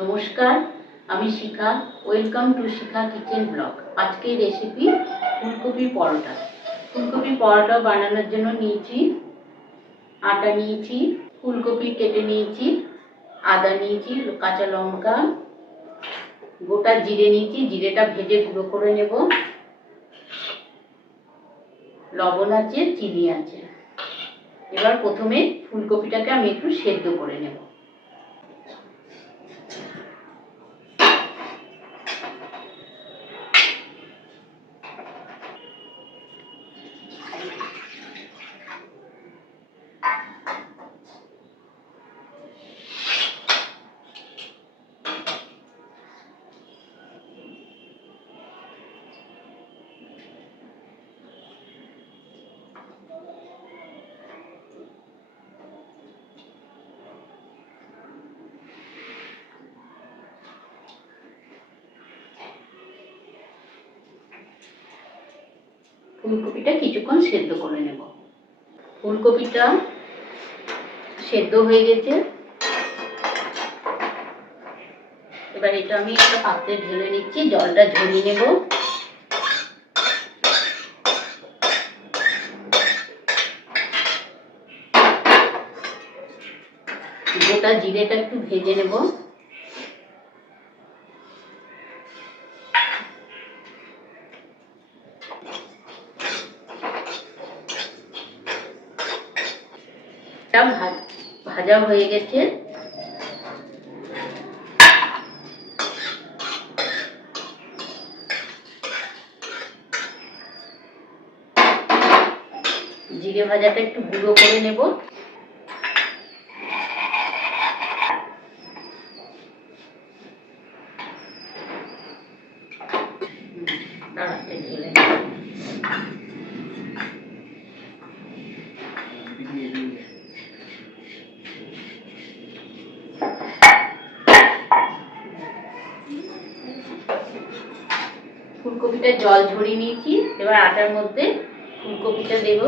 নমস্কার, আমি Shikha. Welcome to Shikha kitchen blog. আজকের রেসিপি ফুলকপি পরোটা। ফুলকপি পরোটা বানানোর জন্য নিয়েছি আটা, নিয়েছি ফুলকপি কেটে নিয়েছি, আদা নিয়েছি, কাঁচা লঙ্কা, গোটা জিরে নিয়েছি, জিরেটা ভেজে গুঁড়ো করে নেব, লবণ আছে, চিনি আছে। এবার প্রথমে ফুলকপিটাকে আমি একটু সেদ্ধ করে নেব। ফুলকপিটা কিছুক্ষণ সেদ্ধ করে নেব। ফুলকপিটা সেদ্ধ হয়ে গেছে। এবার এটা আমি একটা পাত্রে ঢেলে নিচ্ছি, জলটা ঝরিয়ে নেব। গোটা জিরেটা একটু ভেজে নেব। ভাজা হয়ে গেছে। জিরে ভাজাটা একটু গুঁড়ো করে নেব। ফুলকপিটা জল ঝরিয়ে নিয়েছি। এবার আটার মধ্যে ফুলকপিটা দেব।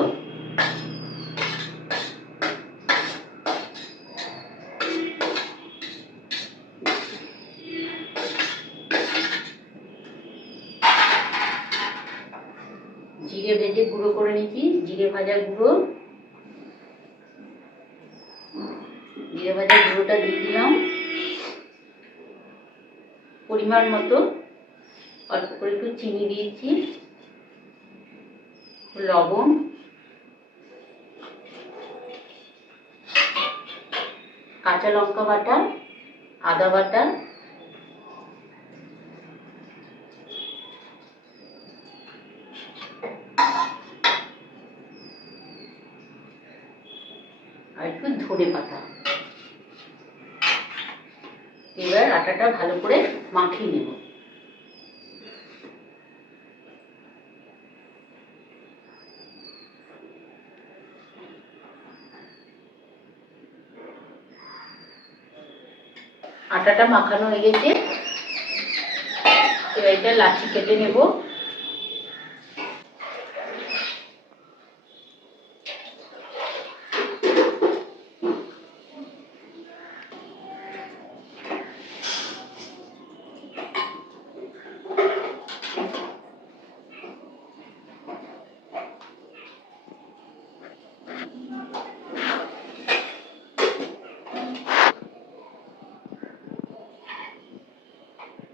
জিরে ভেজে গুঁড়ো করে নিয়েছি, জিরে ভাজা গুঁড়োটা দিয়ে দিলাম। পরিমাণ মতো অল্প করে একটু চিনি দিয়েছি, লবণ, কাঁচা লঙ্কা বাটা, আদা বাটা, আর একটু ধনে পাতা। এবার আটাটা ভালো করে মাখিয়ে নেব। আটাটা মাখানো হয়ে গেছে। এবার এটা লাচি কেটে নেব।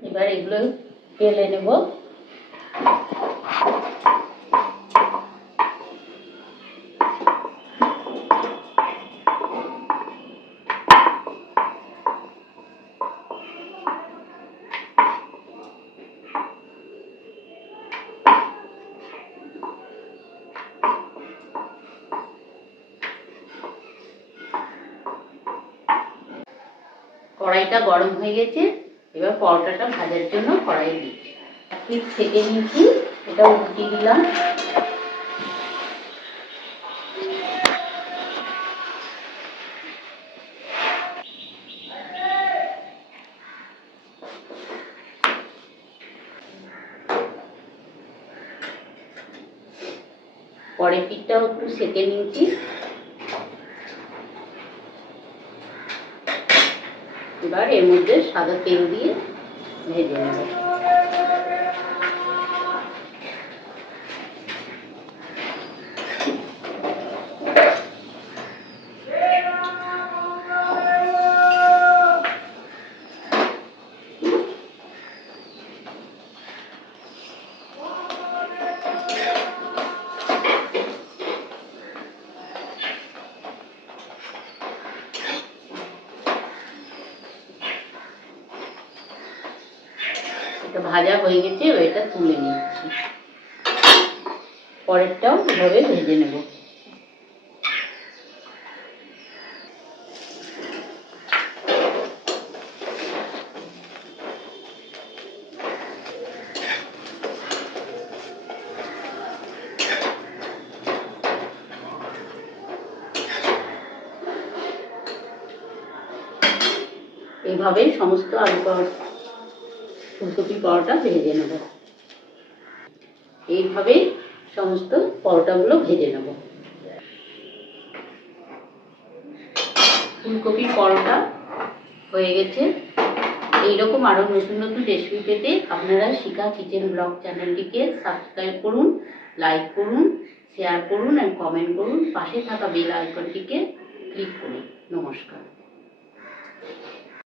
এবার এগুলো তেলে নেব। কড়াইটা গরম হয়ে গেছে। এবার পরোটাটা ভাজার জন্য কড়াই দিচ্ছি। ঠিক ছেঁকে নিয়েছি, এটা উল্টিয়ে দিলাম। পরের পিঠটাও একটু সেঁকে নিয়েছি। এবার এর মধ্যে সাদা তেল দিয়ে ভেজে নেব। এটা ভাজা হয়ে গেছে, এটা তুলে নিচ্ছি। পরেরটাও এভাবে ভেজে নেব। এইভাবে সমস্ত ফুলকপি পরোটা ভেজে নেব। এইভাবে সমস্ত পরোটাগুলো ভেজে নেব। ফুলকপি পরোটা হয়ে গেছে। এইরকম আরও নতুন নতুন রেসিপি পেতে আপনারা শিখা কিচেন ব্লগ চ্যানেলটিকে সাবস্ক্রাইব করুন, লাইক করুন, শেয়ার করুন আর কমেন্ট করুন। পাশে থাকা বেল আইকনটিকে ক্লিক করুন। নমস্কার।